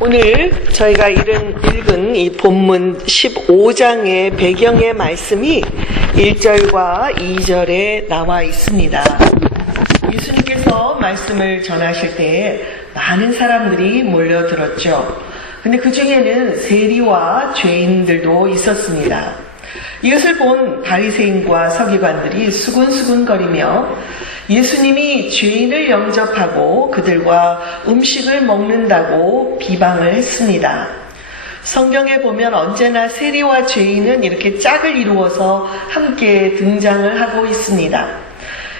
오늘 저희가 읽은 이 본문 15장의 배경의 말씀이 1절과 2절에 나와 있습니다. 예수님께서 말씀을 전하실 때에 많은 사람들이 몰려들었죠. 근데 그 중에는 세리와 죄인들도 있었습니다. 이것을 본 바리새인과 서기관들이 수군수군거리며 예수님이 죄인을 영접하고 그들과 음식을 먹는다고 비방을 했습니다. 성경에 보면 언제나 세리와 죄인은 이렇게 짝을 이루어서 함께 등장을 하고 있습니다.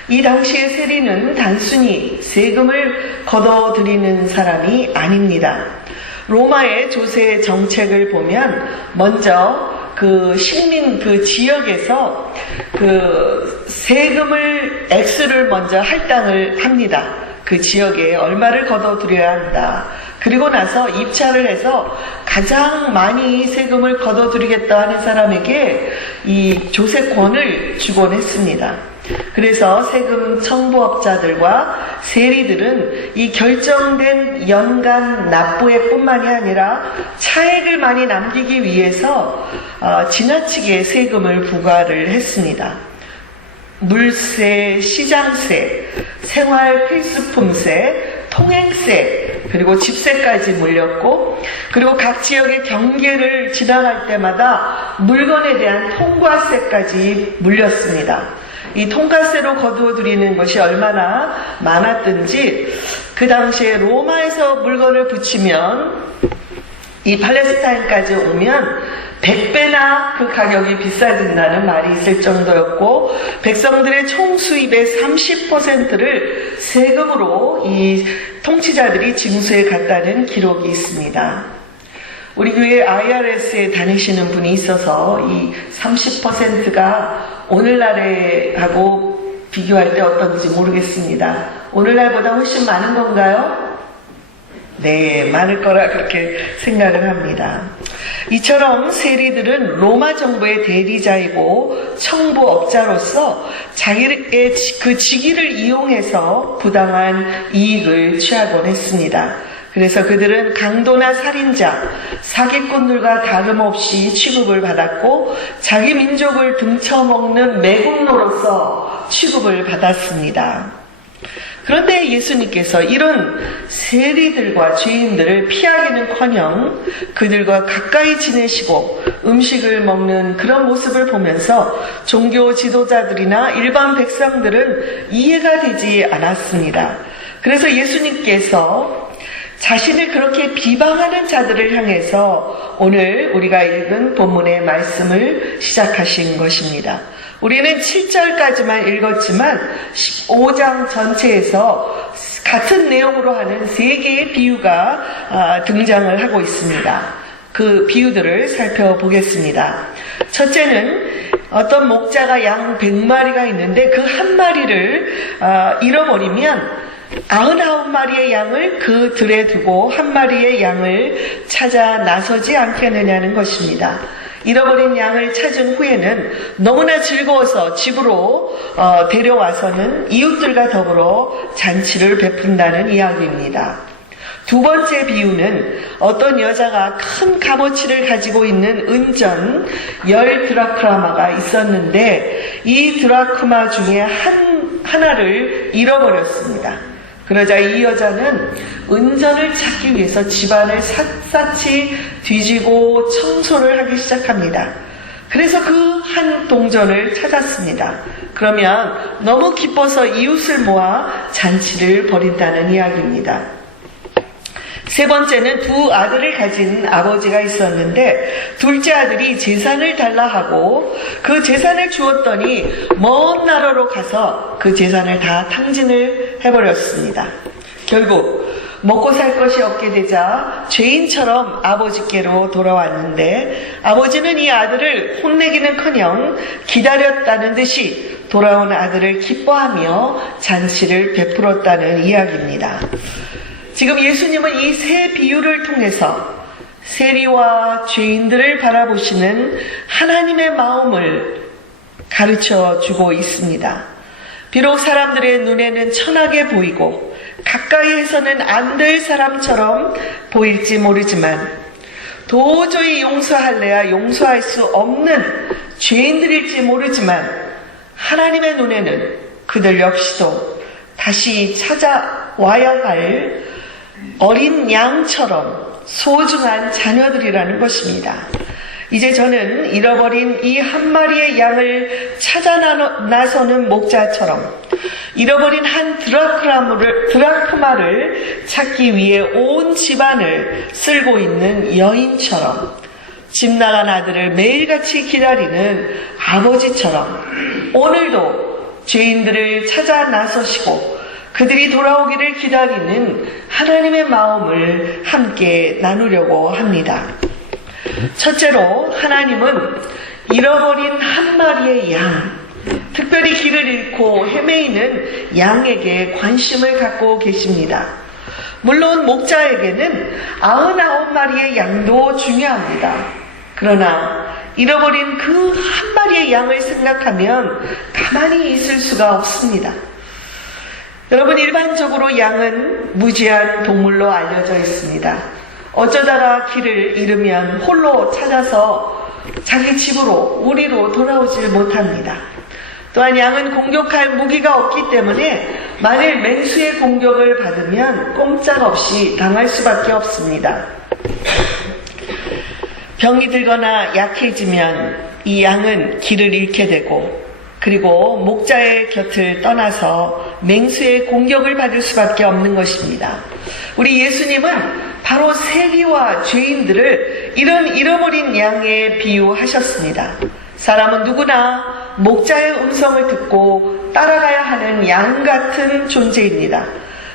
이 당시의 세리는 단순히 세금을 걷어들이는 사람이 아닙니다. 로마의 조세 정책을 보면 먼저 식민 지역에서 세금을 X를 먼저 할당을 합니다. 그 지역에 얼마를 걷어들여야 한다. 그리고 나서 입찰을 해서 가장 많이 세금을 걷어들이겠다 하는 사람에게 이 조세권을 주곤 했습니다. 그래서 세금 청부업자들과 세리들은 이 결정된 연간 납부액 뿐만이 아니라 차액을 많이 남기기 위해서 지나치게 세금을 부과를 했습니다. 물세, 시장세, 생활 필수품세, 통행세, 그리고 집세까지 물렸고, 그리고 각 지역의 경계를 지나갈 때마다 물건에 대한 통과세까지 물렸습니다. 이 통과세로 거두어들이는 것이 얼마나 많았든지 그 당시에 로마에서 물건을 붙이면 이 팔레스타인까지 오면 100배나 그 가격이 비싸진다는 말이 있을 정도였고, 백성들의 총 수입의 30%를 세금으로 이 통치자들이 징수해 갔다는 기록이 있습니다. 우리 교회 IRS에 다니시는 분이 있어서 이 30%가 오늘날하고 비교할 때 어떤지 모르겠습니다. 오늘날보다 훨씬 많은 건가요? 네, 많을 거라 그렇게 생각을 합니다. 이처럼 세리들은 로마 정부의 대리자이고 청부업자로서 자기의 그 직위를 이용해서 부당한 이익을 취하곤 했습니다. 그래서 그들은 강도나 살인자, 사기꾼들과 다름없이 취급을 받았고 자기 민족을 등쳐먹는 매국노로서 취급을 받았습니다. 그런데 예수님께서 이런 세리들과 죄인들을 피하기는커녕 그들과 가까이 지내시고 음식을 먹는 그런 모습을 보면서 종교 지도자들이나 일반 백성들은 이해가 되지 않았습니다. 그래서 예수님께서 자신을 그렇게 비방하는 자들을 향해서 오늘 우리가 읽은 본문의 말씀을 시작하신 것입니다. 우리는 7절까지만 읽었지만 15장 전체에서 같은 내용으로 하는 3개의 비유가 등장을 하고 있습니다. 그 비유들을 살펴보겠습니다. 첫째는 어떤 목자가 양 100마리가 있는데 그 한 마리를 잃어버리면 99마리의 양을 그 들에 두고 한 마리의 양을 찾아 나서지 않겠느냐는 것입니다. 잃어버린 양을 찾은 후에는 너무나 즐거워서 집으로 데려와서는 이웃들과 더불어 잔치를 베푼다는 이야기입니다. 두 번째 비유는 어떤 여자가 큰 값어치를 가지고 있는 은전 10드라크마가 있었는데 이 드라크마 중에 하나를 잃어버렸습니다. 그러자 이 여자는 은전을 찾기 위해서 집안을 샅샅이 뒤지고 청소를 하기 시작합니다. 그래서 그 한 동전을 찾았습니다. 그러면 너무 기뻐서 이웃을 모아 잔치를 벌인다는 이야기입니다. 세 번째는 두 아들을 가진 아버지가 있었는데 둘째 아들이 재산을 달라 하고 그 재산을 주었더니 먼 나라로 가서 그 재산을 다 탕진을 해버렸습니다. 결국 먹고 살 것이 없게 되자 죄인처럼 아버지께로 돌아왔는데 아버지는 이 아들을 혼내기는커녕 기다렸다는 듯이 돌아온 아들을 기뻐하며 잔치를 베풀었다는 이야기입니다. 지금 예수님은 이 세 비유를 통해서 세리와 죄인들을 바라보시는 하나님의 마음을 가르쳐 주고 있습니다. 비록 사람들의 눈에는 천하게 보이고 가까이에서는 안 될 사람처럼 보일지 모르지만 도저히 용서할래야 용서할 수 없는 죄인들일지 모르지만 하나님의 눈에는 그들 역시도 다시 찾아와야 할 어린 양처럼 소중한 자녀들이라는 것입니다. 이제 저는 잃어버린 이 한 마리의 양을 찾아 나서는 목자처럼 잃어버린 한 드라크마를 찾기 위해 온 집안을 쓸고 있는 여인처럼 집 나간 아들을 매일같이 기다리는 아버지처럼 오늘도 죄인들을 찾아 나서시고 그들이 돌아오기를 기다리는 하나님의 마음을 함께 나누려고 합니다. 첫째로 하나님은 잃어버린 한 마리의 양, 특별히 길을 잃고 헤매이는 양에게 관심을 갖고 계십니다. 물론 목자에게는 99마리의 양도 중요합니다. 그러나 잃어버린 그 한 마리의 양을 생각하면 가만히 있을 수가 없습니다. 여러분, 일반적으로 양은 무지한 동물로 알려져 있습니다. 어쩌다가 길을 잃으면 홀로 찾아서 자기 집으로, 우리로 돌아오질 못합니다. 또한 양은 공격할 무기가 없기 때문에 만일 맹수의 공격을 받으면 꼼짝없이 당할 수밖에 없습니다. 병이 들거나 약해지면 이 양은 길을 잃게 되고 그리고 목자의 곁을 떠나서 맹수의 공격을 받을 수밖에 없는 것입니다. 우리 예수님은 바로 세리와 죄인들을 이런 잃어버린 양에 비유하셨습니다. 사람은 누구나 목자의 음성을 듣고 따라가야 하는 양 같은 존재입니다.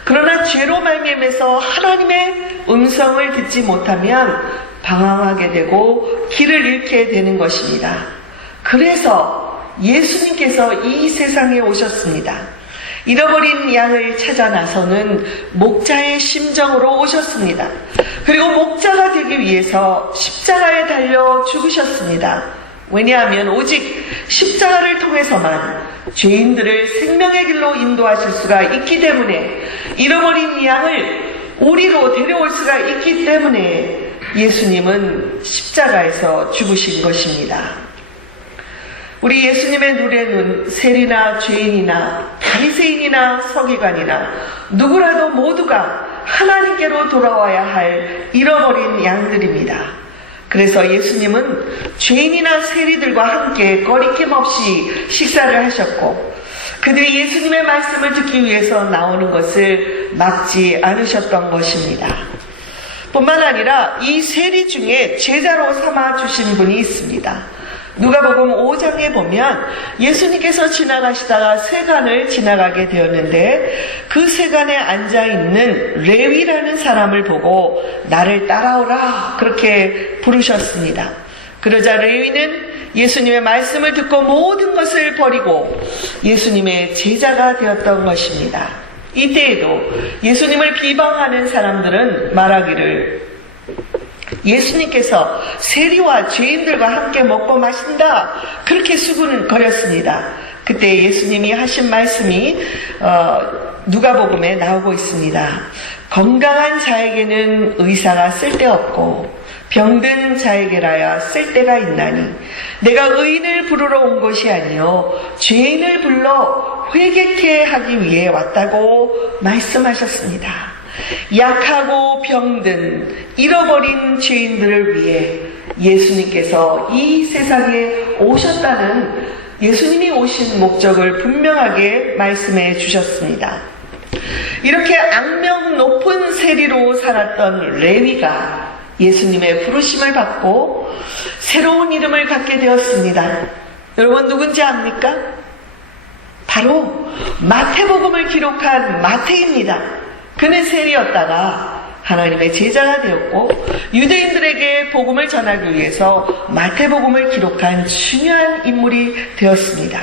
그러나 죄로 말미암아서 하나님의 음성을 듣지 못하면 방황하게 되고 길을 잃게 되는 것입니다. 그래서 예수님께서 이 세상에 오셨습니다. 잃어버린 양을 찾아 나서는 목자의 심정으로 오셨습니다. 그리고 목자가 되기 위해서 십자가에 달려 죽으셨습니다. 왜냐하면 오직 십자가를 통해서만 죄인들을 생명의 길로 인도하실 수가 있기 때문에, 잃어버린 양을 우리로 데려올 수가 있기 때문에 예수님은 십자가에서 죽으신 것입니다. 우리 예수님의 눈에는 세리나 죄인이나 바리새인이나 서기관이나 누구라도 모두가 하나님께로 돌아와야 할 잃어버린 양들입니다. 그래서 예수님은 죄인이나 세리들과 함께 거리낌 없이 식사를 하셨고 그들이 예수님의 말씀을 듣기 위해서 나오는 것을 막지 않으셨던 것입니다. 뿐만 아니라 이 세리 중에 제자로 삼아 주신 분이 있습니다. 누가복음 5장에 보면 예수님께서 지나가시다가 세간을 지나가게 되었는데 그 세간에 앉아있는 레위라는 사람을 보고 나를 따라오라 그렇게 부르셨습니다. 그러자 레위는 예수님의 말씀을 듣고 모든 것을 버리고 예수님의 제자가 되었던 것입니다. 이때에도 예수님을 비방하는 사람들은 말하기를 예수님께서 세리와 죄인들과 함께 먹고 마신다 그렇게 수군거렸습니다. 그때 예수님이 하신 말씀이 누가복음에 나오고 있습니다. 건강한 자에게는 의사가 쓸데없고 병든 자에게라야 쓸데가 있나니 내가 의인을 부르러 온 것이 아니요 죄인을 불러 회개케 하기 위해 왔다고 말씀하셨습니다. 약하고 병든 잃어버린 죄인들을 위해 예수님께서 이 세상에 오셨다는 예수님이 오신 목적을 분명하게 말씀해 주셨습니다. 이렇게 악명 높은 세리로 살았던 레위가 예수님의 부르심을 받고 새로운 이름을 갖게 되었습니다. 여러분 누군지 압니까? 바로 마태복음을 기록한 마태입니다. 그는 세리였다가 하나님의 제자가 되었고 유대인들에게 복음을 전하기 위해서 마태복음을 기록한 중요한 인물이 되었습니다.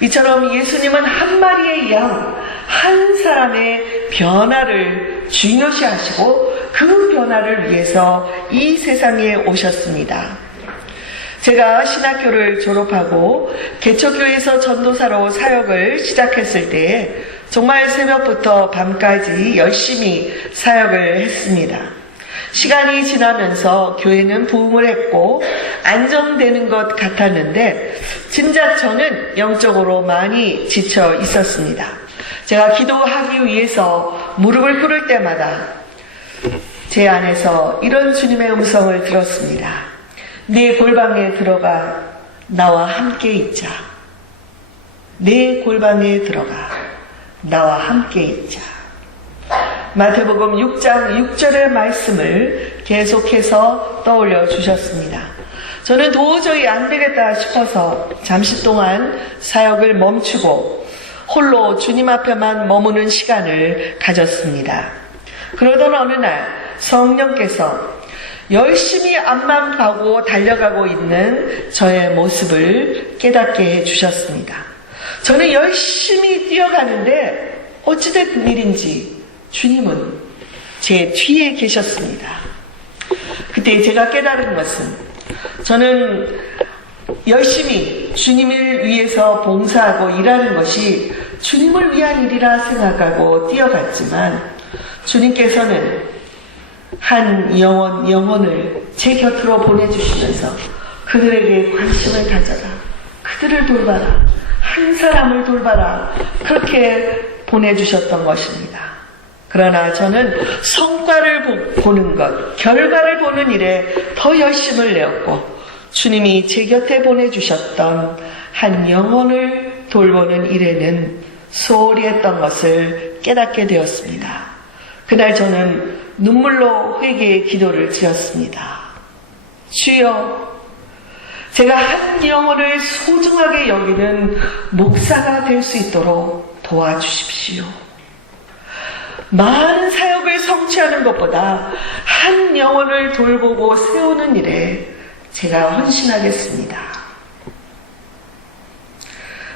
이처럼 예수님은 한 마리의 양, 한 사람의 변화를 중요시하시고 그 변화를 위해서 이 세상에 오셨습니다. 제가 신학교를 졸업하고 개척교회에서 전도사로 사역을 시작했을 때에 정말 새벽부터 밤까지 열심히 사역을 했습니다. 시간이 지나면서 교회는 부흥을 했고 안정되는 것 같았는데 진작 저는 영적으로 많이 지쳐 있었습니다. 제가 기도하기 위해서 무릎을 꿇을 때마다 제 안에서 이런 주님의 음성을 들었습니다. 내 골방에 들어가 나와 함께 있자. 내 골방에 들어가 나와 함께 있자. 마태복음 6장 6절의 말씀을 계속해서 떠올려 주셨습니다. 저는 도저히 안 되겠다 싶어서 잠시 동안 사역을 멈추고 홀로 주님 앞에만 머무는 시간을 가졌습니다. 그러던 어느 날 성령께서 열심히 앞만 가고 달려가고 있는 저의 모습을 깨닫게 해주셨습니다. 저는 열심히 뛰어가는데 어찌된 일인지 주님은 제 뒤에 계셨습니다. 그때 제가 깨달은 것은 저는 열심히 주님을 위해서 봉사하고 일하는 것이 주님을 위한 일이라 생각하고 뛰어갔지만 주님께서는 한 영혼을 제 곁으로 보내주시면서 그들에게 관심을 가져라. 그들을 돌봐라. 한 사람을 돌봐라. 그렇게 보내주셨던 것입니다. 그러나 저는 성과를 보는 것, 결과를 보는 일에 더 열심을 내었고 주님이 제 곁에 보내주셨던 한 영혼을 돌보는 일에는 소홀히 했던 것을 깨닫게 되었습니다. 그날 저는 눈물로 회개의 기도를 드렸습니다. 주여, 제가 한 영혼을 소중하게 여기는 목사가 될 수 있도록 도와주십시오. 많은 사역을 성취하는 것보다 한 영혼을 돌보고 세우는 일에 제가 헌신하겠습니다.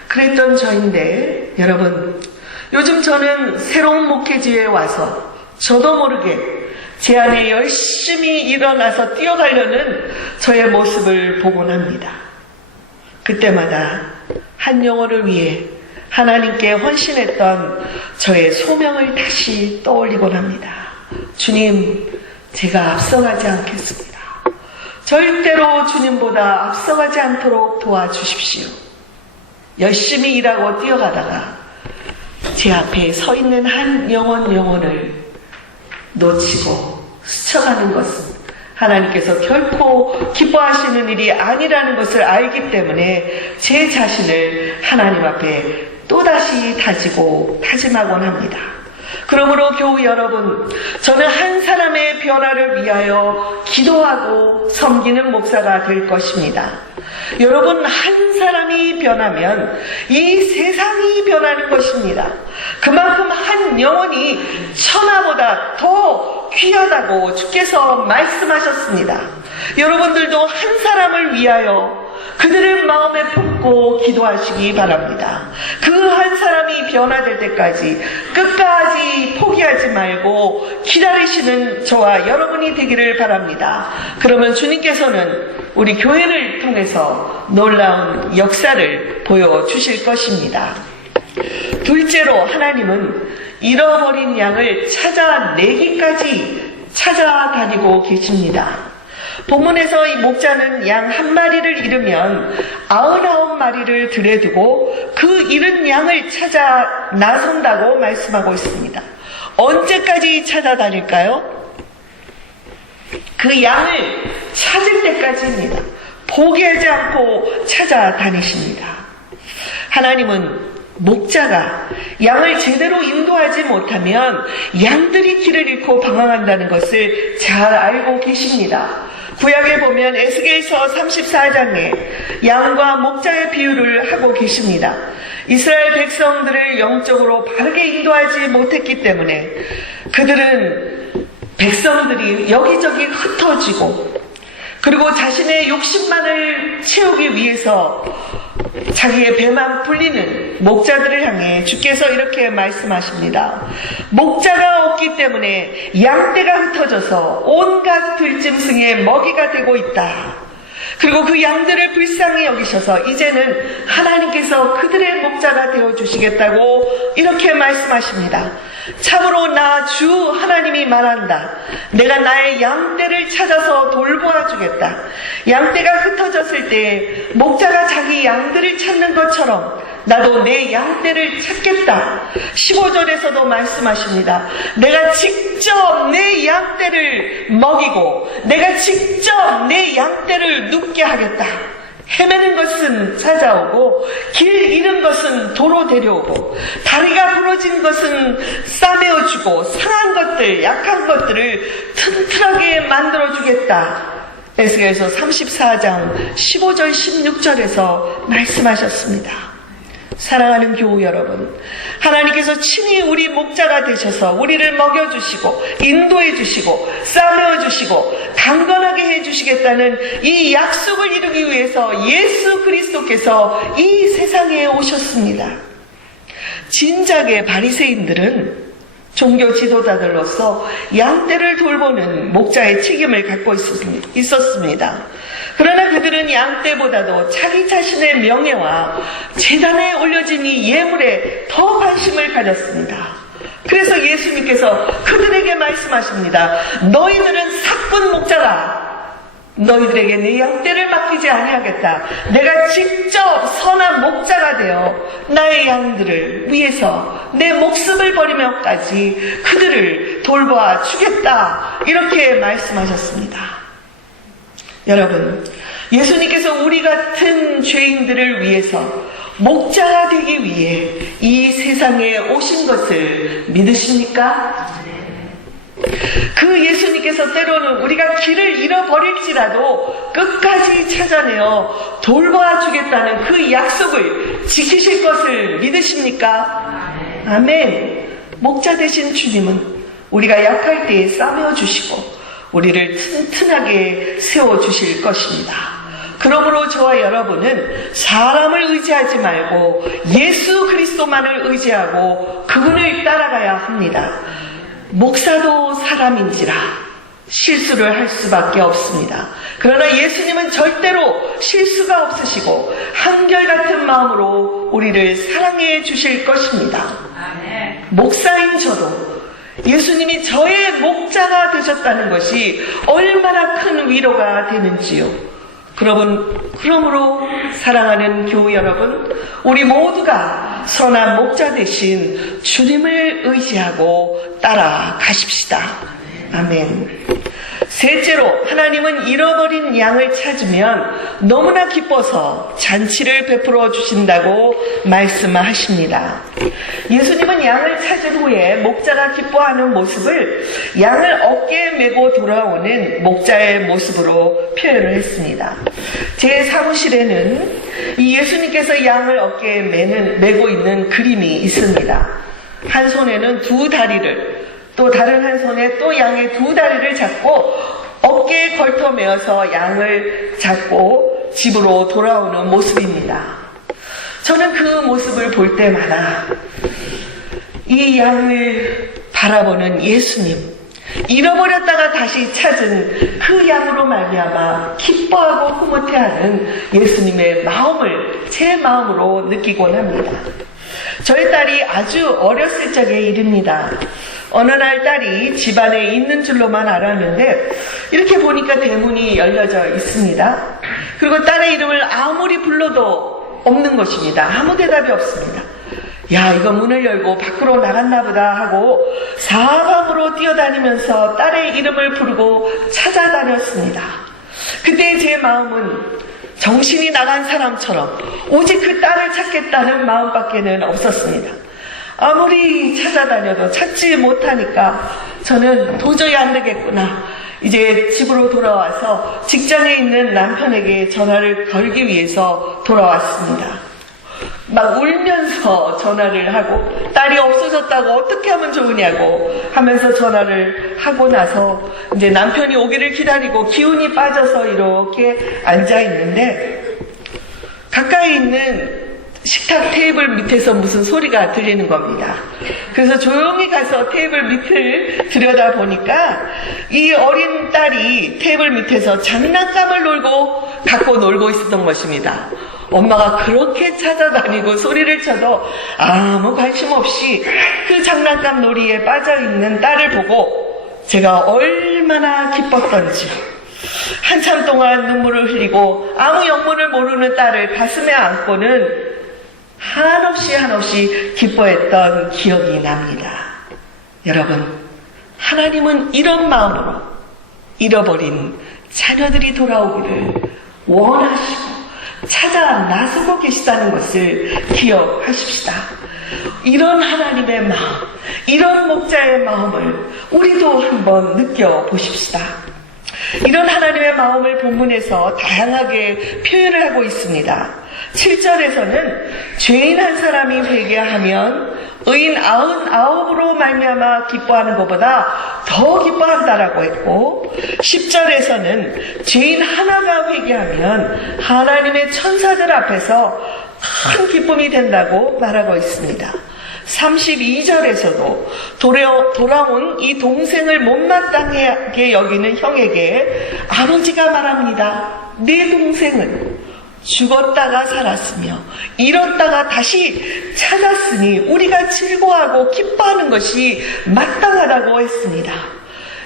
그랬던 저인데 여러분, 요즘 저는 새로운 목회지에 와서 저도 모르게 제 안에 열심히 일어나서 뛰어가려는 저의 모습을 보곤 합니다. 그때마다 한 영혼을 위해 하나님께 헌신했던 저의 소명을 다시 떠올리곤 합니다. 주님, 제가 앞서가지 않겠습니다. 절대로 주님보다 앞서가지 않도록 도와주십시오. 열심히 일하고 뛰어가다가 제 앞에 서 있는 한 영혼을 놓치고 스쳐가는 것은 하나님께서 결코 기뻐하시는 일이 아니라는 것을 알기 때문에 제 자신을 하나님 앞에 또다시 다짐하곤 합니다. 그러므로 교우 여러분, 저는 한 사람의 변화를 위하여 기도하고 섬기는 목사가 될 것입니다. 여러분, 한 사람이 변하면 이 세상이 변하는 것입니다. 그만큼 한 영혼이 천하보다 더 귀하다고 주께서 말씀하셨습니다. 여러분들도 한 사람을 위하여 그들의 마음에 품고 기도하시기 바랍니다. 그 한 사람이 변화될 때까지 끝까지 포기하지 말고 기다리시는 저와 여러분이 되기를 바랍니다. 그러면 주님께서는 우리 교회를 통해서 놀라운 역사를 보여주실 것입니다. 둘째로 하나님은 잃어버린 양을 찾아내기까지 찾아다니고 계십니다. 본문에서 이 목자는 양 한 마리를 잃으면 99마리를 들여두고 그 잃은 양을 찾아 나선다고 말씀하고 있습니다. 언제까지 찾아다닐까요? 그 양을 찾을 때까지입니다. 포기하지 않고 찾아다니십니다. 하나님은 목자가 양을 제대로 인도하지 못하면 양들이 길을 잃고 방황한다는 것을 잘 알고 계십니다. 구약에 보면 에스겔서 34장에 양과 목자의 비유를 하고 계십니다. 이스라엘 백성들을 영적으로 바르게 인도하지 못했기 때문에 백성들이 여기저기 흩어지고 그리고 자신의 욕심만을 채우기 위해서 자기의 배만 불리는 목자들을 향해 주께서 이렇게 말씀하십니다. 목자가 없기 때문에 양떼가 흩어져서 온갖 들짐승의 먹이가 되고 있다. 그리고 그 양들을 불쌍히 여기셔서 이제는 하나님께서 그들의 목자가 되어주시겠다고 이렇게 말씀하십니다. 참으로 나 주 하나님이 말한다. 내가 나의 양떼를 찾아서 돌보아 주겠다. 양떼가 흩어졌을 때 목자가 자기 양들을 찾는 것처럼 나도 내 양떼를 찾겠다. 15절에서도 말씀하십니다. 내가 직접 내 양떼를 먹이고 내가 직접 내 양떼를 눕게 하겠다. 헤매는 것은 찾아오고 길 잃은 것은 도로 데려오고 다리가 부러진 것은 싸매어주고 상한 것들, 약한 것들을 튼튼하게 만들어주겠다. 에스겔서 34장 15절 16절에서 말씀하셨습니다. 사랑하는 교우 여러분, 하나님께서 친히 우리 목자가 되셔서 우리를 먹여주시고 인도해주시고 싸매어주시고 강건하게 해주시겠다는 이 약속을 이루기 위해서 예수 그리스도께서 이 세상에 오셨습니다. 진작에 바리새인들은 종교 지도자들로서 양떼를 돌보는 목자의 책임을 갖고 있었습니다. 그러나 그들은 양떼보다도 자기 자신의 명예와 제단에 올려진 이 예물에 더 관심을 가졌습니다. 그래서 예수님께서 그들에게 말씀하십니다. 너희들은 사꾼 목자라. 너희들에게 내 양떼를 맡기지 아니하겠다. 내가 직접 선한 목자가 되어 나의 양들을 위해서 내 목숨을 버리며까지 그들을 돌보아 주겠다. 이렇게 말씀하셨습니다. 여러분, 예수님께서 우리 같은 죄인들을 위해서 목자가 되기 위해 이 세상에 오신 것을 믿으십니까? 그 예수님께서 때로는 우리가 길을 잃어버릴지라도 끝까지 찾아내어 돌보아 주겠다는 그 약속을 지키실 것을 믿으십니까? 아멘. 목자 되신 주님은 우리가 약할 때에 싸매어 주시고 우리를 튼튼하게 세워주실 것입니다. 그러므로 저와 여러분은 사람을 의지하지 말고 예수 그리스도만을 의지하고 그분을 따라가야 합니다. 목사도 사람인지라 실수를 할 수밖에 없습니다. 그러나 예수님은 절대로 실수가 없으시고 한결같은 마음으로 우리를 사랑해 주실 것입니다. 목사인 저도 예수님이 저의 목자가 되셨다는 것이 얼마나 큰 위로가 되는지요. 그러므로 사랑하는 교우 여러분, 우리 모두가 선한 목자 되신 주님을 의지하고 따라가십시다. 아멘. 셋째로, 하나님은 잃어버린 양을 찾으면 너무나 기뻐서 잔치를 베풀어 주신다고 말씀하십니다. 예수님은 양을 찾은 후에 목자가 기뻐하는 모습을 양을 어깨에 메고 돌아오는 목자의 모습으로 표현을 했습니다. 제 사무실에는 이 예수님께서 양을 어깨에 메고 있는 그림이 있습니다. 한 손에는 두 다리를, 또 다른 한 손에 또 양의 두 다리를 잡고 어깨에 걸터 메어서 양을 잡고 집으로 돌아오는 모습입니다. 저는 그 모습을 볼 때마다 이 양을 바라보는 예수님, 잃어버렸다가 다시 찾은 그 양으로 말미암아 기뻐하고 흐뭇해하는 예수님의 마음을 제 마음으로 느끼곤 합니다. 저희 딸이 아주 어렸을 적의 일입니다. 어느 날 딸이 집안에 있는 줄로만 알았는데 이렇게 보니까 대문이 열려져 있습니다. 그리고 딸의 이름을 아무리 불러도 없는 것입니다. 아무 대답이 없습니다. 야, 이거 문을 열고 밖으로 나갔나 보다 하고 사방으로 뛰어다니면서 딸의 이름을 부르고 찾아다녔습니다. 그때 제 마음은 정신이 나간 사람처럼 오직 그 딸을 찾겠다는 마음밖에는 없었습니다. 아무리 찾아다녀도 찾지 못하니까 저는 도저히 안 되겠구나. 이제 집으로 돌아와서 직장에 있는 남편에게 전화를 걸기 위해서 돌아왔습니다. 막 울면서 전화를 하고 딸이 없어졌다고 어떻게 하면 좋으냐고 하면서 전화를 하고 나서 이제 남편이 오기를 기다리고 기운이 빠져서 이렇게 앉아 있는데 가까이 있는 식탁 테이블 밑에서 무슨 소리가 들리는 겁니다. 그래서 조용히 가서 테이블 밑을 들여다보니까 이 어린 딸이 테이블 밑에서 장난감을 놀고 갖고 놀고 있었던 것입니다. 엄마가 그렇게 찾아다니고 소리를 쳐도 아무 관심 없이 그 장난감 놀이에 빠져있는 딸을 보고 제가 얼마나 기뻤던지, 한참 동안 눈물을 흘리고 아무 영문을 모르는 딸을 가슴에 안고는 한없이 기뻐했던 기억이 납니다. 여러분, 하나님은 이런 마음으로 잃어버린 자녀들이 돌아오기를 원하시고 찾아 나서고 계시다는 것을 기억하십시다. 이런 하나님의 마음, 이런 목자의 마음을 우리도 한번 느껴보십시다. 이런 하나님의 마음을 본문에서 다양하게 표현을 하고 있습니다. 7절에서는 죄인 한 사람이 회개하면 의인 99으로 말미암아 기뻐하는 것보다 더 기뻐한다라고 했고, 10절에서는 죄인 하나가 회개하면 하나님의 천사들 앞에서 큰 기쁨이 된다고 말하고 있습니다. 32절에서도 돌아온 이 동생을 못마땅하게 여기는 형에게 아버지가 말합니다. 내 동생은 죽었다가 살았으며 잃었다가 다시 찾았으니 우리가 즐거워하고 기뻐하는 것이 마땅하다고 했습니다.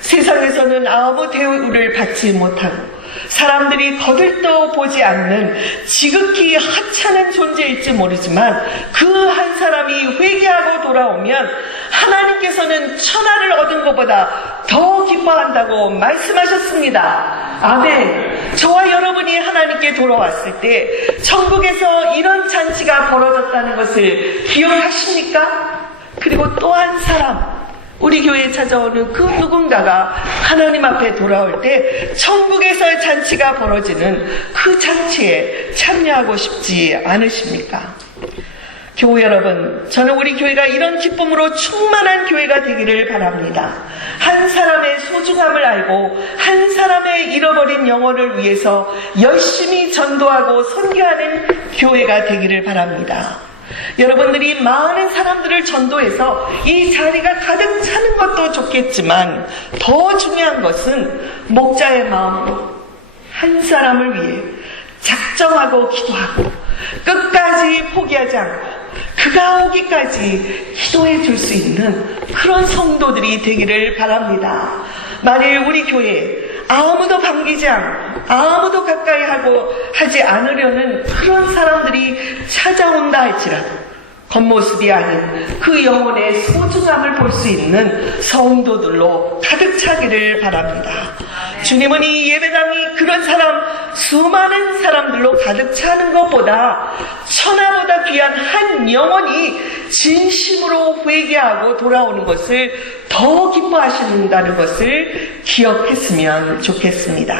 세상에서는 아무 대우를 받지 못하고 사람들이 거들떠 보지 않는 지극히 하찮은 존재일지 모르지만 그 한 사람이 회개하고 돌아오면 하나님께서는 천하를 얻은 것보다 더 기뻐한다고 말씀하셨습니다. 아멘. 저와 여러분이 하나님께 돌아왔을 때 천국에서 이런 잔치가 벌어졌다는 것을 기억하십니까? 그리고 또 한 사람, 우리 교회에 찾아오는 그 누군가가 하나님 앞에 돌아올 때 천국에서의 잔치가 벌어지는 그 잔치에 참여하고 싶지 않으십니까? 교우 여러분, 저는 우리 교회가 이런 기쁨으로 충만한 교회가 되기를 바랍니다. 한 사람의 소중함을 알고 한 사람의 잃어버린 영혼을 위해서 열심히 전도하고 선교하는 교회가 되기를 바랍니다. 여러분들이 많은 사람들을 전도해서 이 자리가 가득 차는 것도 좋겠지만 더 중요한 것은 목자의 마음으로 한 사람을 위해 작정하고 기도하고 끝까지 포기하지 않고 그가 오기까지 기도해 줄 수 있는 그런 성도들이 되기를 바랍니다. 만일 우리 교회에 아무도 반기지 않고 아무도 가까이 하지 않으려는 그런 사람들이 찾아온다 할지라도 겉모습이 아닌 그 영혼의 소중함을 볼 수 있는 성도들로 가득 차기를 바랍니다. 주님은 이 예배당이 그런 수많은 사람들로 가득 차는 것보다 천하보다 귀한 한 영혼이 진심으로 회개하고 돌아오는 것을 더 기뻐하신다는 것을 기억했으면 좋겠습니다.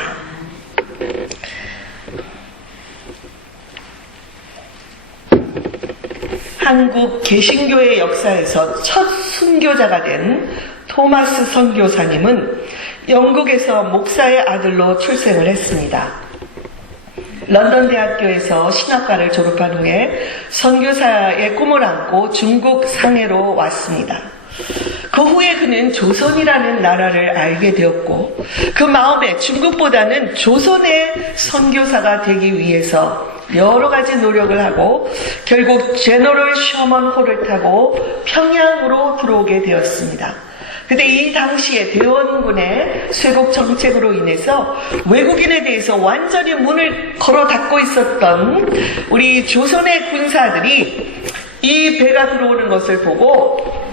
한국 개신교의 역사에서 첫 순교자가 된 토마스 선교사님은 영국에서 목사의 아들로 출생을 했습니다. 런던 대학교에서 신학과를 졸업한 후에 선교사의 꿈을 안고 중국 상해로 왔습니다. 그 후에 그는 조선이라는 나라를 알게 되었고 그 마음에 중국보다는 조선의 선교사가 되기 위해서 여러 가지 노력을 하고 결국 제너럴 셔먼 호를 타고 평양으로 들어오게 되었습니다. 근데 이 당시에 대원군의 쇄국 정책으로 인해서 외국인에 대해서 완전히 문을 걸어 닫고 있었던 우리 조선의 군사들이 이 배가 들어오는 것을 보고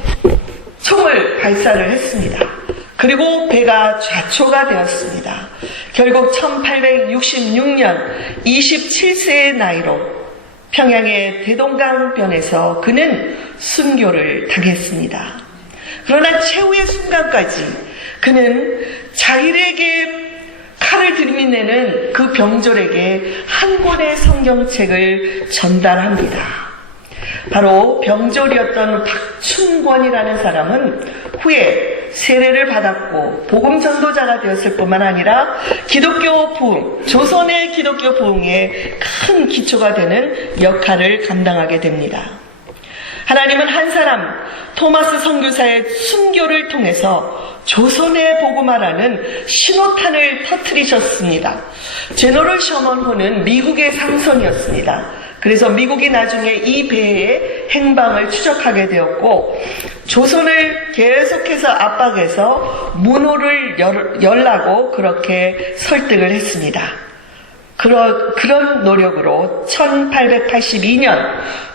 총을 발사를 했습니다. 그리고 배가 좌초가 되었습니다. 결국 1866년 27세의 나이로 평양의 대동강변에서 그는 순교를 당했습니다. 그러나 최후의 순간까지 그는 자일에게 칼을 들이미내는 그 병졸에게 한 권의 성경책을 전달합니다. 바로 병졸이었던 박춘권이라는 사람은 후에 세례를 받았고 복음 전도자가 되었을 뿐만 아니라 기독교 부흥, 조선의 기독교 부흥에 큰 기초가 되는 역할을 감당하게 됩니다. 하나님은 한 사람 토마스 선교사의 순교를 통해서 조선의 복음화라는 신호탄을 터뜨리셨습니다. 제너럴 셔먼호는 미국의 상선이었습니다. 그래서 미국이 나중에 이 배의 행방을 추적하게 되었고 조선을 계속해서 압박해서 문호를 열라고 그렇게 설득을 했습니다. 그런 노력으로 1882년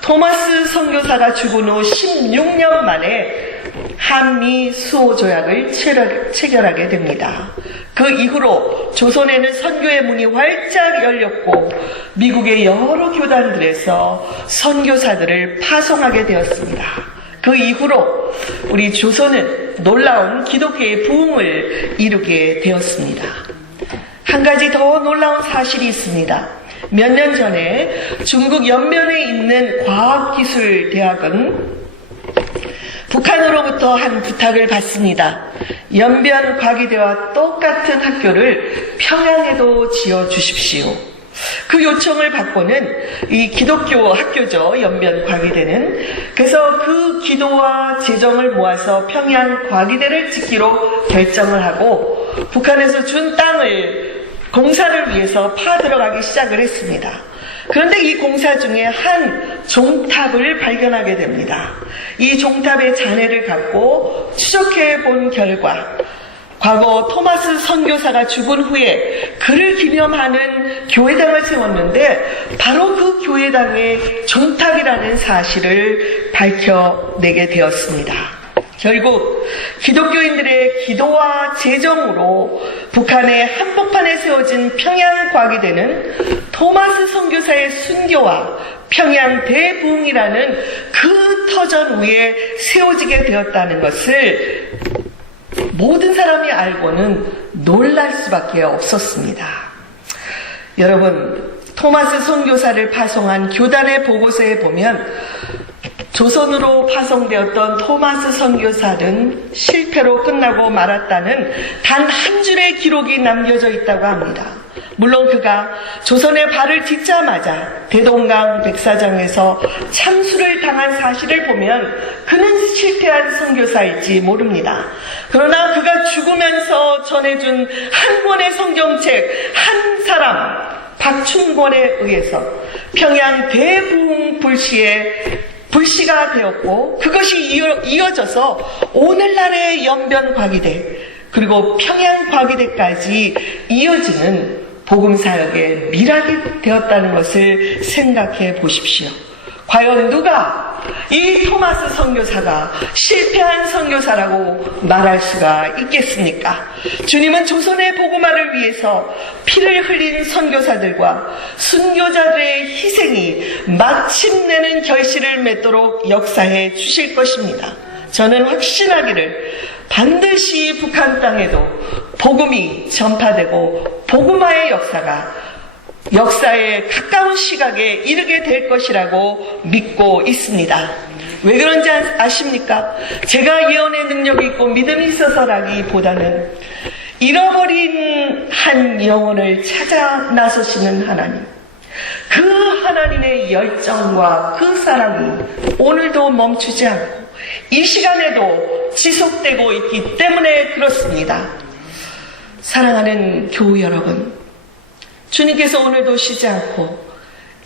토마스 선교사가 죽은 후 16년 만에 한미 수호 조약을 체결하게 됩니다. 그 이후로 조선에는 선교의 문이 활짝 열렸고 미국의 여러 교단들에서 선교사들을 파송하게 되었습니다. 그 이후로 우리 조선은 놀라운 기독교의 부흥을 이루게 되었습니다. 한 가지 더 놀라운 사실이 있습니다. 몇 년 전에 중국 연변에 있는 과학기술대학은 북한으로부터 한 부탁을 받습니다. 연변과기대와 똑같은 학교를 평양에도 지어주십시오. 그 요청을 받고는 이 기독교 학교죠. 연변과기대는. 그래서 그 기도와 재정을 모아서 평양과기대를 짓기로 결정을 하고 북한에서 준 땅을 공사를 위해서 파들어가기 시작을 했습니다. 그런데 이 공사 중에 한 종탑을 발견하게 됩니다. 이 종탑의 잔해를 갖고 추적해 본 결과 과거 토마스 선교사가 죽은 후에 그를 기념하는 교회당을 세웠는데 바로 그 교회당의 종탑이라는 사실을 밝혀내게 되었습니다. 결국 기독교인들의 기도와 재정으로 북한의 한복판에 세워진 평양과기대는 토마스 선교사의 순교와 평양 대부흥이라는 그 터전 위에 세워지게 되었다는 것을 모든 사람이 알고는 놀랄 수밖에 없었습니다. 여러분, 토마스 선교사를 파송한 교단의 보고서에 보면 조선으로 파송되었던 토마스 선교사는 실패로 끝나고 말았다는 단 한 줄의 기록이 남겨져 있다고 합니다. 물론 그가 조선에 발을 딛자마자 대동강 백사장에서 참수를 당한 사실을 보면 그는 실패한 선교사일지 모릅니다. 그러나 그가 죽으면서 전해준 한 권의 성경책 한 사람 박춘권에 의해서 평양 대부흥 불씨가 되었고 그것이 이어져서 오늘날의 연변과기대 그리고 평양과기대까지 이어지는 복음사역의 미락이 되었다는 것을 생각해 보십시오. 과연 누가 이 토마스 선교사가 실패한 선교사라고 말할 수가 있겠습니까? 주님은 조선의 복음화를 위해서 피를 흘린 선교사들과 순교자들의 희생이 마침내는 결실을 맺도록 역사해 주실 것입니다. 저는 확신하기를 반드시 북한 땅에도 복음이 전파되고 복음화의 역사에 가까운 시각에 이르게 될 것이라고 믿고 있습니다. 왜 그런지 아십니까? 제가 예언의 능력이 있고 믿음이 있어서라기보다는 잃어버린 한 영혼을 찾아 나서시는 하나님, 그 하나님의 열정과 그 사랑이 오늘도 멈추지 않고 이 시간에도 지속되고 있기 때문에 그렇습니다. 사랑하는 교우 여러분, 주님께서 오늘도 쉬지 않고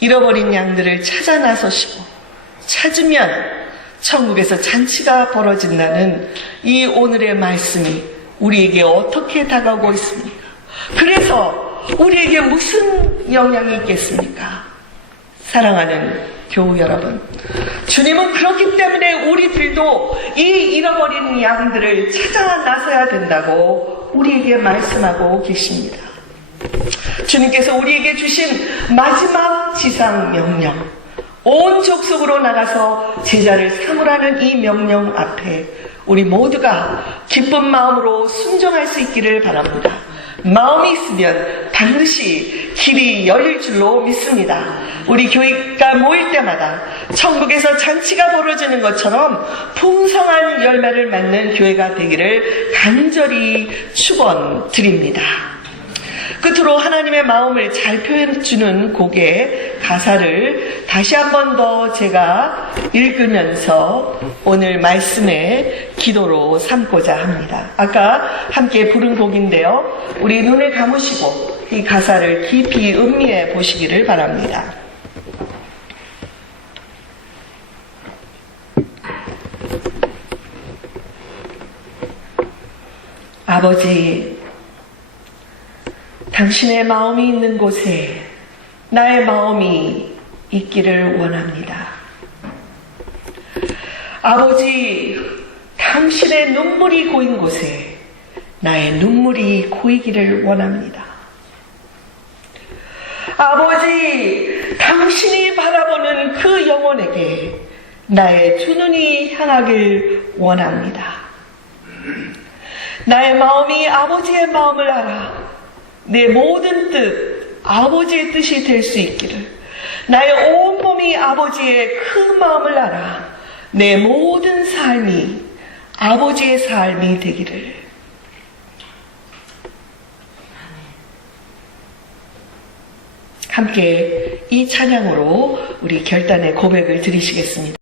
잃어버린 양들을 찾아 나서시고 찾으면 천국에서 잔치가 벌어진다는 이 오늘의 말씀이 우리에게 어떻게 다가오고 있습니까? 그래서 우리에게 무슨 영향이 있겠습니까? 사랑하는 교우 여러분, 주님은 그렇기 때문에 우리들도 이 잃어버린 양들을 찾아 나서야 된다고 우리에게 말씀하고 계십니다. 주님께서 우리에게 주신 마지막 지상 명령, 온 족속으로 나가서 제자를 삼으라는 이 명령 앞에 우리 모두가 기쁜 마음으로 순종할 수 있기를 바랍니다. 마음이 있으면 반드시 길이 열릴 줄로 믿습니다. 우리 교회가 모일 때마다 천국에서 잔치가 벌어지는 것처럼 풍성한 열매를 맺는 교회가 되기를 간절히 축원드립니다. 끝으로 하나님의 마음을 잘 표현해주는 곡에 가사를 다시 한 번 더 제가 읽으면서 오늘 말씀의 기도로 삼고자 합니다. 아까 함께 부른 곡인데요. 우리 눈을 감으시고 이 가사를 깊이 음미해 보시기를 바랍니다. 아버지, 당신의 마음이 있는 곳에 나의 마음이 있기를 원합니다. 아버지, 당신의 눈물이 고인 곳에 나의 눈물이 고이기를 원합니다. 아버지, 당신이 바라보는 그 영혼에게 나의 두 눈이 향하길 원합니다. 나의 마음이 아버지의 마음을 알아 내 모든 뜻, 아버지의 뜻이 될 수 있기를, 나의 온몸이 아버지의 그 마음을 알아 내 모든 삶이 아버지의 삶이 되기를. 함께 이 찬양으로 우리 결단의 고백을 드리시겠습니다.